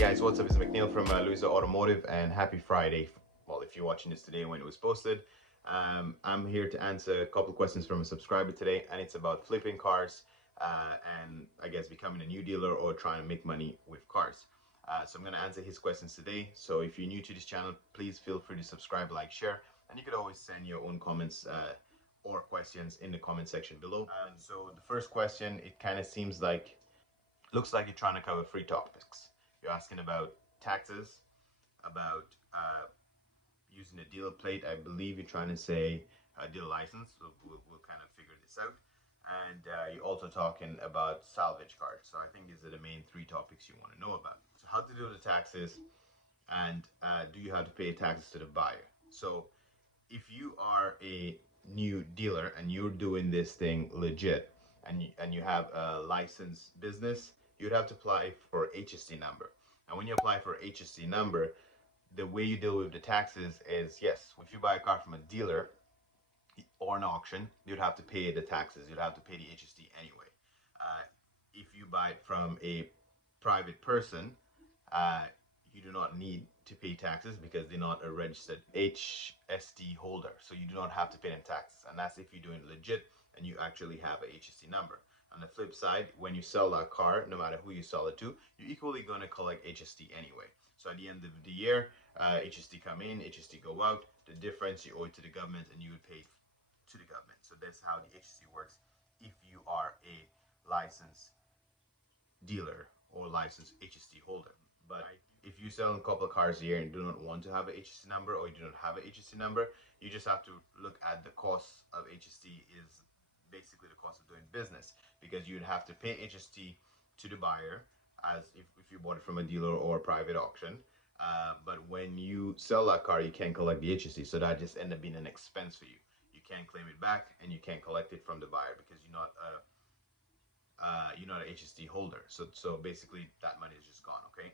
Guys, what's up? It's McNeil from Louisa Automotive, and happy Friday. Well, if you're watching this today when it was posted, I'm here to answer a couple questions from a subscriber today, and it's about flipping cars and I guess becoming a new dealer or trying to make money with cars. So I'm going to answer his questions today. So if you're new to this channel, please feel free to subscribe, like, share, and you could always send your own comments or questions in the comment section below. So the first question, it kind of seems like looks like you're trying to cover three topics. You're asking about taxes, about using a dealer plate. I believe you're trying to say a dealer license. So we'll kind of figure this out. And you're also talking about salvage cars. So I think these are the main three topics you want to know about. So how to do the taxes, and do you have to pay taxes to the buyer? So if you are a new dealer and you're doing this thing legit, and you have a licensed business, you'd have to apply for HST number. And when you apply for HST number, the way you deal with the taxes is, yes, if you buy a car from a dealer or an auction, you'd have to pay the taxes. You'd have to pay the HST anyway. If you buy it from a private person, uh, you do not need to pay taxes because they're not a registered HST holder. So you do not have to pay them taxes. And that's if you're doing legit and you actually have a HST number. On the flip side, when you sell that car, no matter who you sell it to, you're equally going to collect HST anyway. So at the end of the year, HST come in, HST go out. The difference you owe it to the government, and you would pay to the government. So that's how the HST works if you are a licensed dealer or licensed HST holder. But if you sell a couple of cars a year and do not want to have a HST number, or you do not have a HST number, you just have to look at the cost of HST is basically the cost of doing business, because you'd have to pay HST to the buyer as if you bought it from a dealer or a private auction. But when you sell that car, you can't collect the HST, so that just ends up being an expense for you. You can't claim it back, and you can't collect it from the buyer because you're not a HST holder. So basically, that money is just gone. Okay.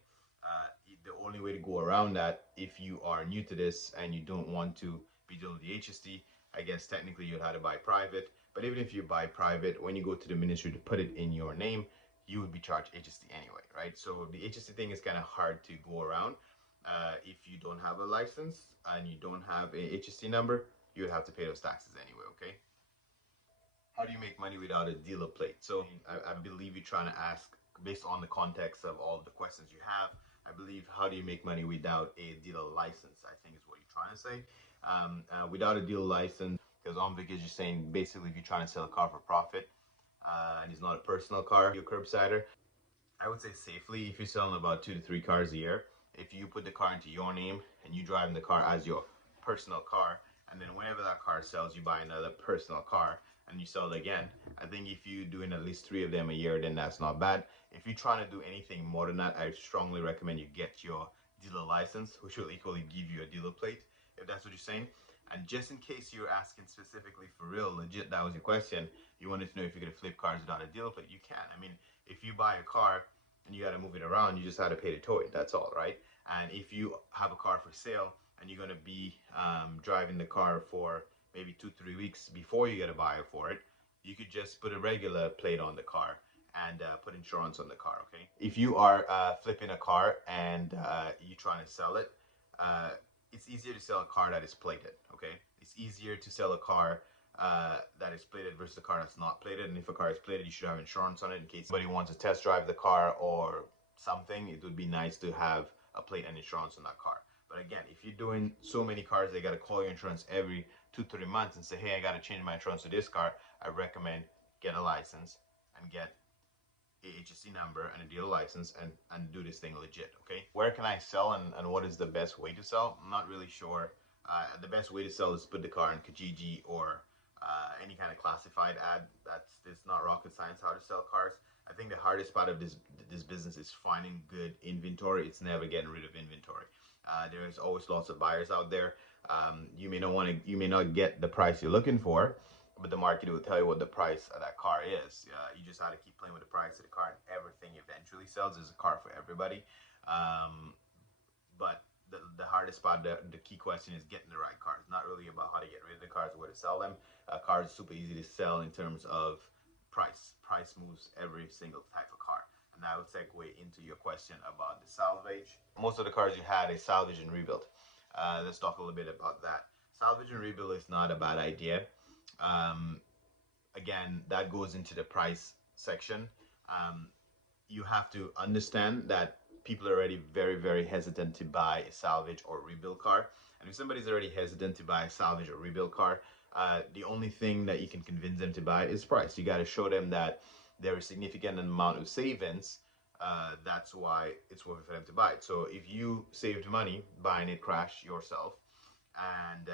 The only way to go around that, if you are new to this and you don't want to be dealing with the HST, I guess technically you'd have to buy private. But even if you buy private, when you go to the ministry to put it in your name, you would be charged HST anyway, right? So the HST thing is kind of hard to go around. If you don't have a license and you don't have a HST number, you would have to pay those taxes anyway, okay? How do you make money without a dealer plate? So I believe you're trying to ask, based on the context of all the questions you have, I believe, how do you make money without a dealer license, I think is what you're trying to say. Without a dealer license, because OMVIC is just saying basically if you're trying to sell a car for profit and it's not a personal car, you're a curbsider. I would say safely, if you're selling about 2 to 3 cars a year, if you put the car into your name and you drive the car as your personal car, and then whenever that car sells, you buy another personal car and you sell it again. I think if you're doing at least 3 of them a year, then that's not bad. If you're trying to do anything more than that, I strongly recommend you get your dealer license, which will equally give you a dealer plate, if that's what you're saying. And just in case you're asking specifically for real, legit, that was your question, you wanted to know if you could flip cars without a dealer plate, you can. I mean, if you buy a car and you got to move it around, you just had to pay to tow it, that's all, right? And if you have a car for sale and you're going to be driving the car for maybe 2-3 weeks before you get a buyer for it, you could just put a regular plate on the car and put insurance on the car, okay? If you are flipping a car and you're trying to sell it, it's easier to sell a car that is plated, okay? It's easier to sell a car that is plated versus a car that's not plated. And if a car is plated, you should have insurance on it in case somebody wants to test drive the car or something. It would be nice to have a plate and insurance on that car. But again, if you're doing so many cars, they got to call your insurance every 2-3 months and say, hey, I got to change my insurance to this car. I recommend get a license and get a HST number and a dealer license and do this thing legit, okay? Where can I sell, and what is the best way to sell? I'm not really sure. The best way to sell is put the car in Kijiji or any kind of classified ad. It's not rocket science how to sell cars. I think the hardest part of this business is finding good inventory. It's never getting rid of inventory. There's always lots of buyers out there. You may not get the price you're looking for, but the market will tell you what the price of that car is. You just have to keep playing with the price of the car, and everything eventually sells. There's a car for everybody. But the hardest part, the key question is getting the right cars. Not really about how to get rid of the cars or where to sell them. Cars are super easy to sell in terms of price. Price moves every single type of car. and I will segue into your question about the salvage. Most of the cars you had is salvage and rebuild. Let's talk a little bit about that. Salvage and rebuild is not a bad idea. Um, Again, that goes into the price section. Um, you have to understand that people are already very, very hesitant to buy a salvage or rebuild car. And if somebody's already hesitant to buy a salvage or rebuild car, the only thing that you can convince them to buy is price. You got to show them that there is significant amount of savings. That's why it's worth it for them to buy it. So if you saved money buying it crash yourself, and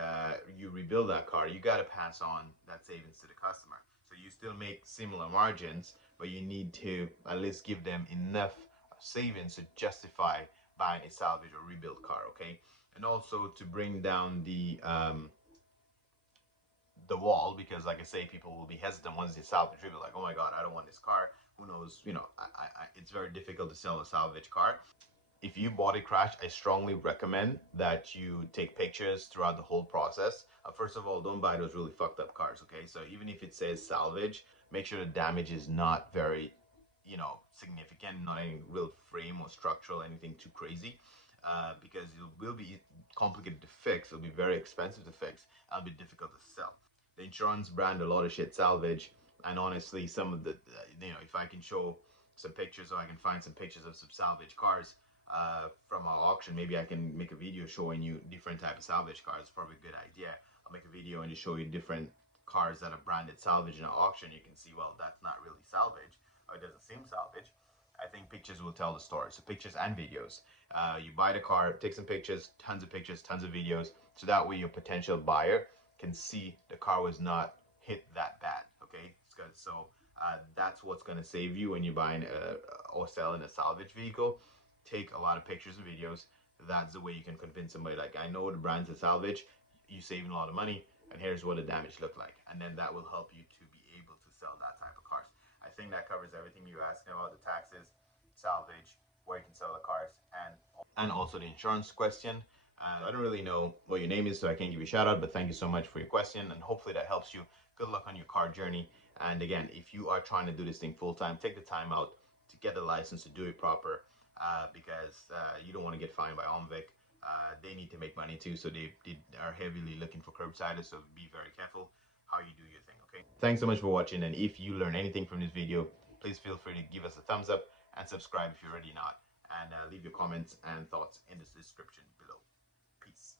you rebuild that car, you got to pass on that savings to the customer. So you still make similar margins, but you need to at least give them enough savings to justify buying a salvage or rebuild car, okay? And also to bring down the wall, because like I say, people will be hesitant once they salvage rebuild, like, oh my god, I don't want this car. Who knows? You know, it's very difficult to sell a salvage car. If you bought it crashed, I strongly recommend that you take pictures throughout the whole process. First of all, don't buy those really fucked up cars, okay? So even if it says salvage, make sure the damage is not very, you know, significant, not any real frame or structural, anything too crazy, because it will be complicated to fix. It'll be very expensive to fix. It'll be difficult to sell. The insurance brand a lot of shit salvage, and honestly, some of the, you know, if I can show some pictures or I can find some pictures of some salvage cars from our auction, maybe I can make a video showing you different type of salvage cars. It's probably a good idea. I'll make a video and just show you different cars that are branded salvage in our auction. You can see, well, that's not really salvage, or it doesn't seem salvage. I think pictures will tell the story. So pictures and videos. You buy the car, take some pictures, tons of videos, so that way your potential buyer can see the car was not hit that bad. Okay, it's good. So that's what's going to save you when you're buying or selling a salvage vehicle. Take a lot of pictures and videos. That's the way you can convince somebody, like, I know the brand's a salvage, you're saving a lot of money, and here's what the damage looked like. And then that will help you to be able to sell that type of cars. I think that covers everything you asked about: the taxes, salvage, where you can sell the cars, and also the insurance question. I don't really know what your name is, so I can't give you a shout out, but thank you so much for your question, and hopefully that helps you. Good luck on your car journey. And again, if you are trying to do this thing full time, take the time out to get the license, to do it proper, because you don't want to get fined by OMVIC. They need to make money too, so they are heavily looking for curbsiders, so be very careful how you do your thing, okay? Thanks so much for watching, and if you learn anything from this video, please feel free to give us a thumbs up and subscribe if you're already not, and leave your comments and thoughts in the description below. Peace.